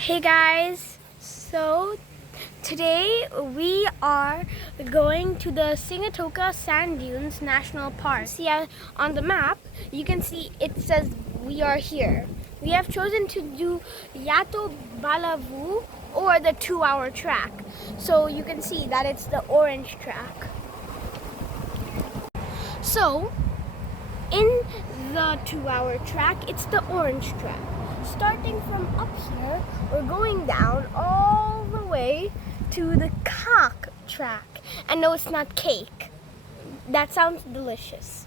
Hey guys, so today we are going to the Sigatoka Sand Dunes National Park. See on the map, you can see it says we are here. We have chosen to do Yato Balavu or the 2-hour track. So you can see that it's the orange track. So in the 2-hour track, it's the orange track. Starting from up here, we're going down all the way to the cock track. And no, it's not cake. That sounds delicious.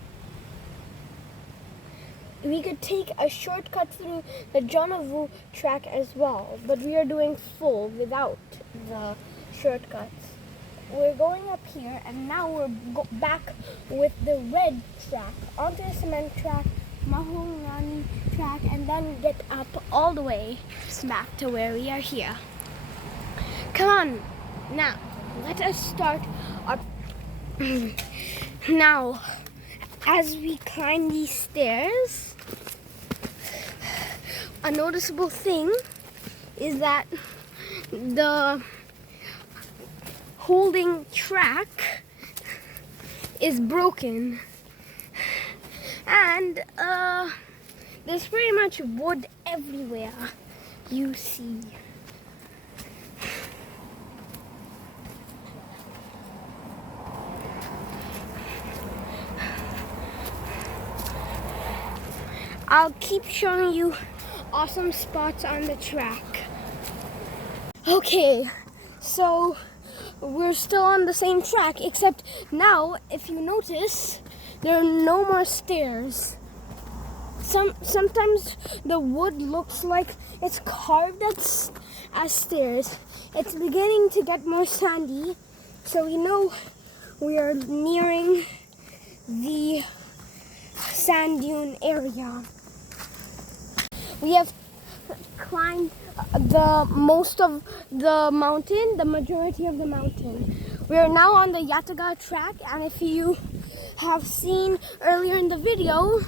We could take a shortcut through the Jonavu track as well, but we are doing full without the shortcuts. We're going up here, and now we're back with the red track onto the cement track, Mahongani track, and then get up all the way back to where we are here. Come on, now let us start our. Now, as we climb these stairs, a noticeable thing is that the holding track is broken, and there's pretty much wood everywhere you see. I'll keep showing you awesome spots on the track. Okay, so we're still on the same track, except now, if you notice, there are no more stairs. Sometimes the wood looks like it's carved as stairs. It's beginning to get more sandy, so we know we are nearing the sand dune area. We have climbed the majority of the mountain. We are now on the Yataga track, and if you have seen earlier in the video,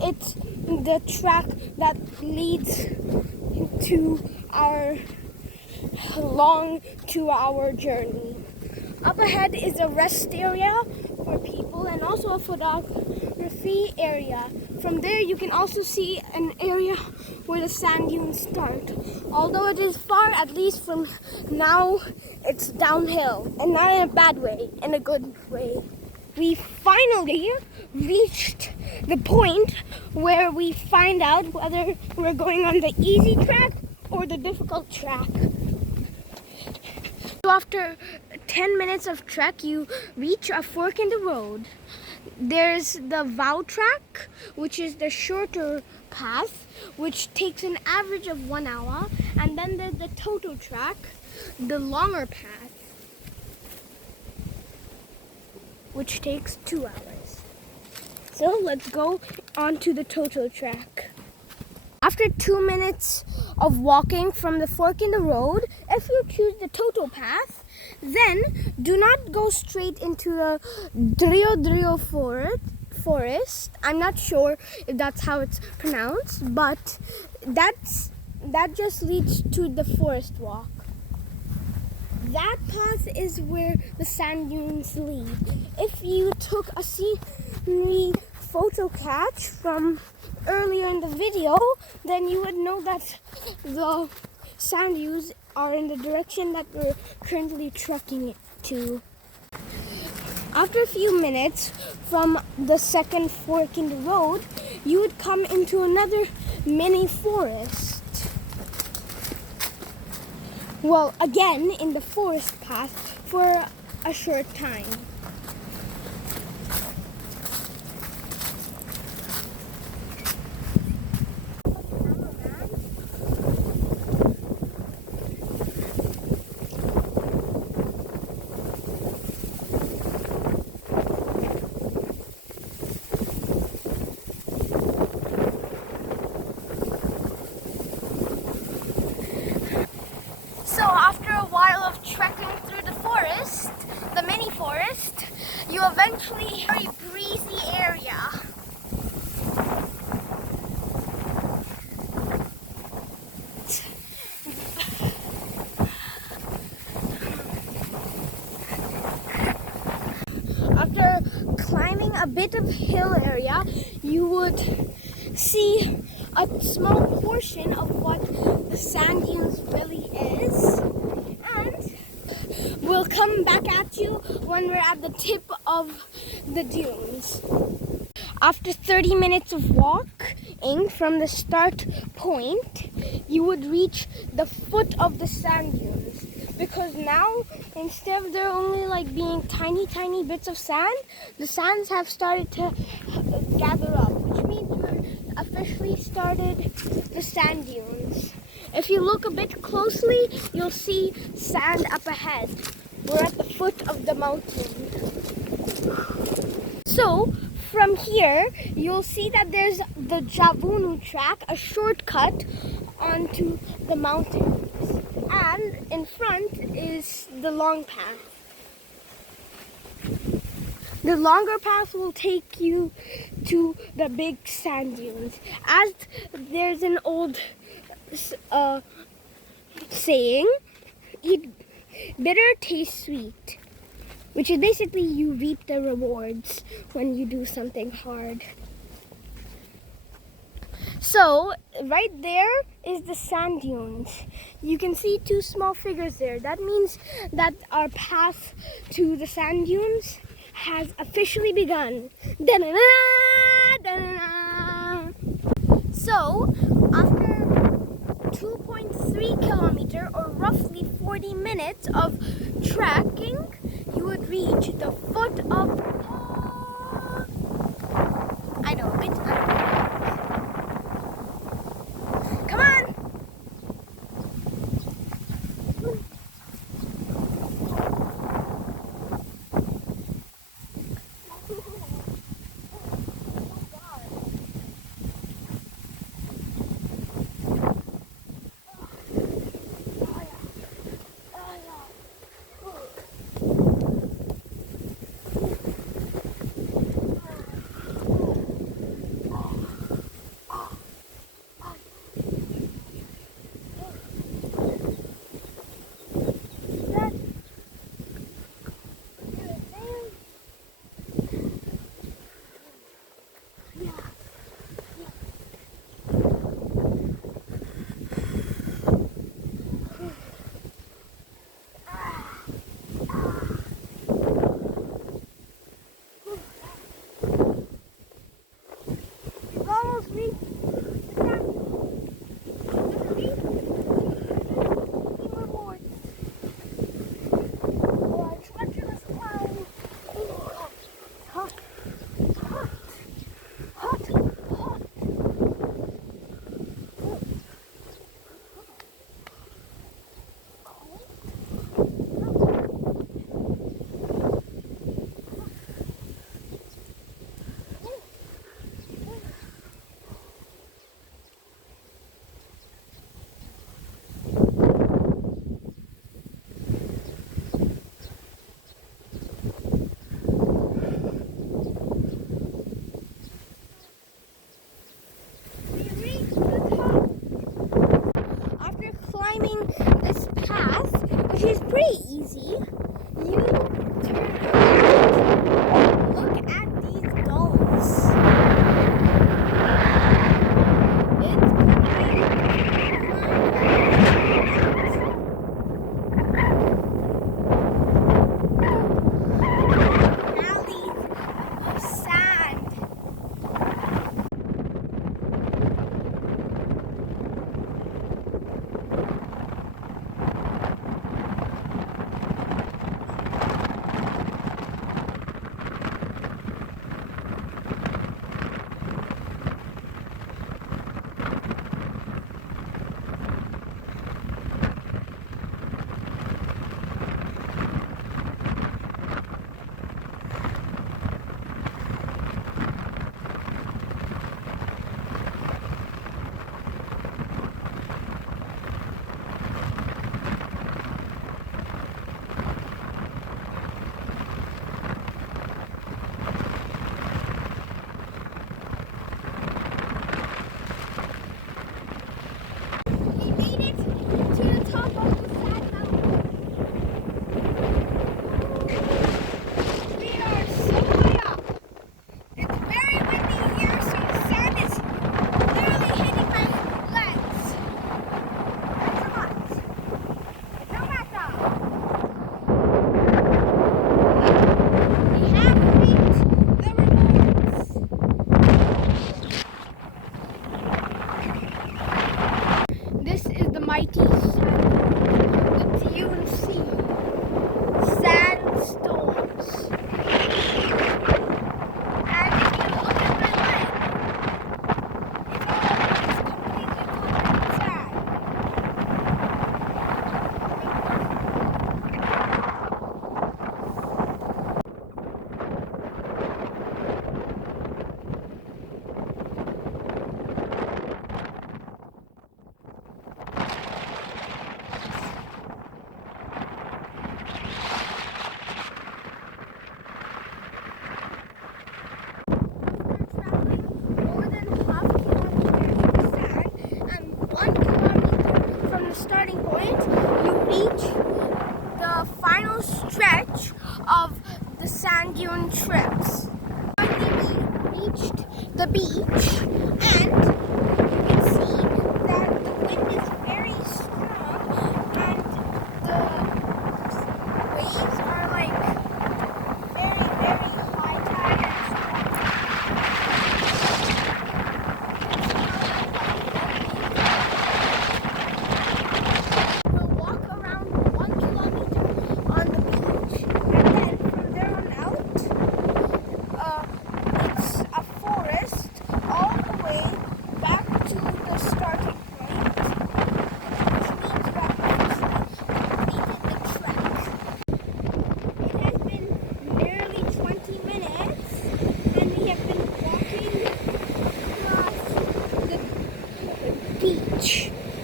it's the track that leads to our long 2-hour journey. Up ahead is a rest area for people and also a photography area. From there you can also see an area where the sand dunes start. Although it is far, at least from now, it's downhill, and not in a bad way, in a good way. We finally reached the point where we find out whether we're going on the easy track or the difficult track. So after 10 minutes of trek, you reach a fork in the road. There's the Vow track, which is the shorter path, which takes an average of 1 hour. And then there's the Toto track, the longer path, which takes 2 hours. So let's go on to the Toto track. After 2 minutes of walking from the fork in the road, if you choose the Toto path, then do not go straight into the Drio forest. I'm not sure if that's how it's pronounced, but that just leads to the forest walk. That path is where the sand dunes lead. If you took a scenery photo catch from earlier in the video, then you would know that the sand dunes are in the direction that we're currently trekking to. After a few minutes from the second fork in the road, you would come into another mini forest. Well, again in the forest path for a short time. So after a while of trekking through the forest, the mini forest, you eventually hit a very breezy area. a bit of hill area, you would see a small portion of what the sand dunes really is. And we'll come back at you when we're at the tip of the dunes. After 30 minutes of walking from the start point, you would reach the foot of the sand dunes. Because now, instead of there only like being tiny bits of sand, the sands have started to gather up, which means we're officially started the sand dunes. If you look a bit closely, you'll see sand up ahead. We're at the foot of the mountain. So, from here, you'll see that there's the Javunu track, a shortcut onto the mountains. And in front is the long path. The longer path will take you to the big sand dunes. As there's an old saying, eat bitter, taste sweet. Which is basically you reap the rewards when you do something hard. So, right there is the sand dunes. You can see two small figures there. That means that our path to the sand dunes has officially begun. Da-da-da, da-da-da. So, after 2.3 kilometers or roughly 40 minutes of trekking, you would reach the foot of... I know, a bit Come on! This path, which is pretty easy, you turn around. Look at these gulls. this is the mighty the Dune Sea. Sandstorms. And if you look at my leg, it's completely covered in sand. Starting point, you reach the final stretch of the sand dune trips. Finally, we reached the beach, and you can see that the wind is very strong, and the waves are like very, very high tide and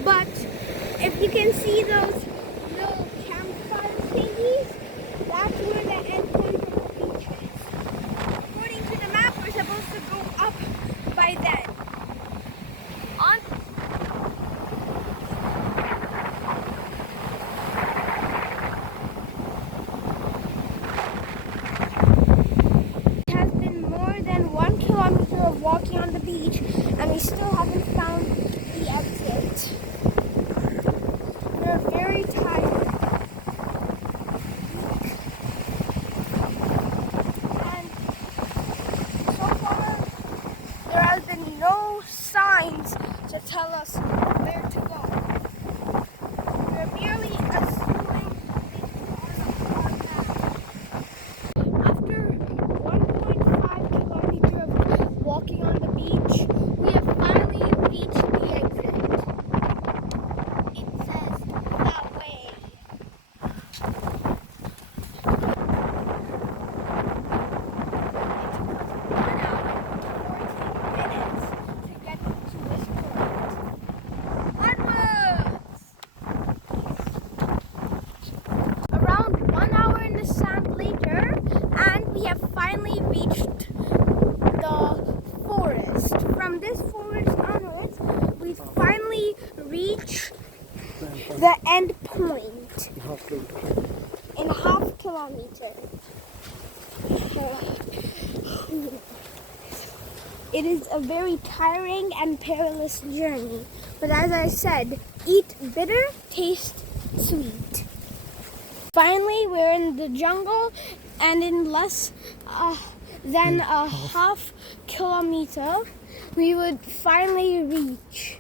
but if you can see those little campfire thingies, that's where the end point of the beach is. According to the map, we're supposed to go up by then. It has been more than 1 kilometer of walking on the beach, and we still haven't found the exit. We're very tired. And so far, there has been no signs to tell us where to go. We're merely assuming our map. After 1.5 kilometers of walking on the beach, we have finally reached the exit. It says that way. It took us 1 hour and 14 minutes to get to this point. Onwards! Around 1 hour in the sand later, and we have finally reached the forest. From this forest onwards, we finally reach the end point in half kilometer. It is a very tiring and perilous journey, but as I said, eat bitter, taste sweet. Finally, we're in the jungle, and in less than a half kilometer, we would finally reach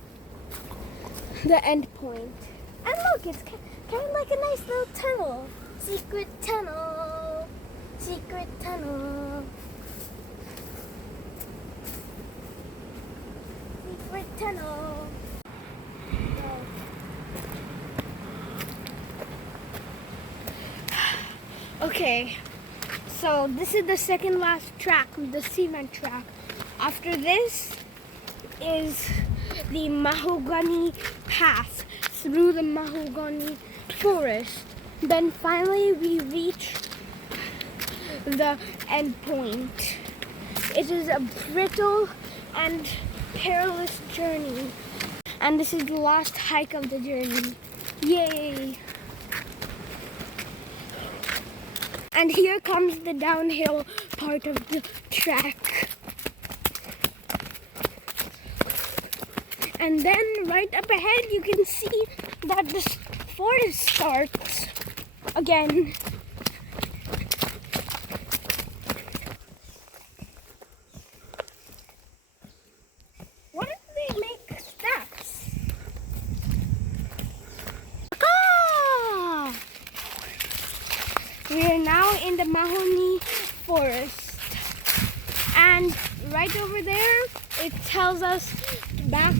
the end point. And look, it's kind of like a nice little tunnel. Secret tunnel. Secret tunnel. Secret tunnel. Okay, so this is the second last track, the cement track. After this is the mahogany path through the mahogany forest. Then finally we reach the end point. It is a brittle and perilous journey, and this is the last hike of the journey. Yay! And here comes the downhill part of the track. And then right up ahead you can see that the forest starts again. What if they make steps? now in the Mahoney Forest. And right over there, it tells us back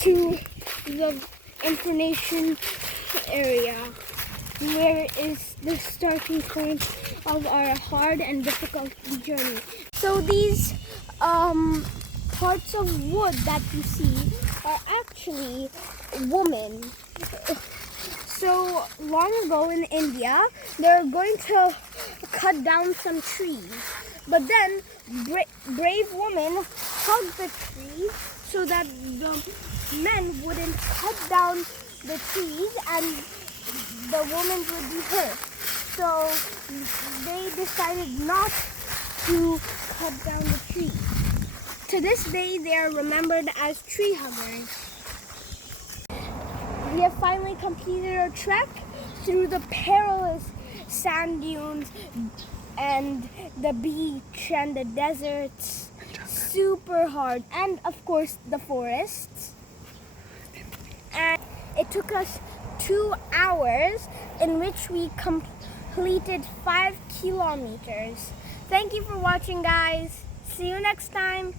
to the information area, where is the starting point of our hard and difficult journey. So these parts of wood that you see are actually women. So long ago in India, they're going to cut down some trees, but then brave women hugged the trees so that the men wouldn't cut down the trees and the women would be hurt. So they decided not to cut down the trees. To this day, they are remembered as tree huggers. We have finally completed our trek through the perilous sand dunes and the beach and the deserts. Super hard. And of course, the forests. And it took us 2 hours in which we completed 5 kilometers. Thank you for watching, guys. See you next time.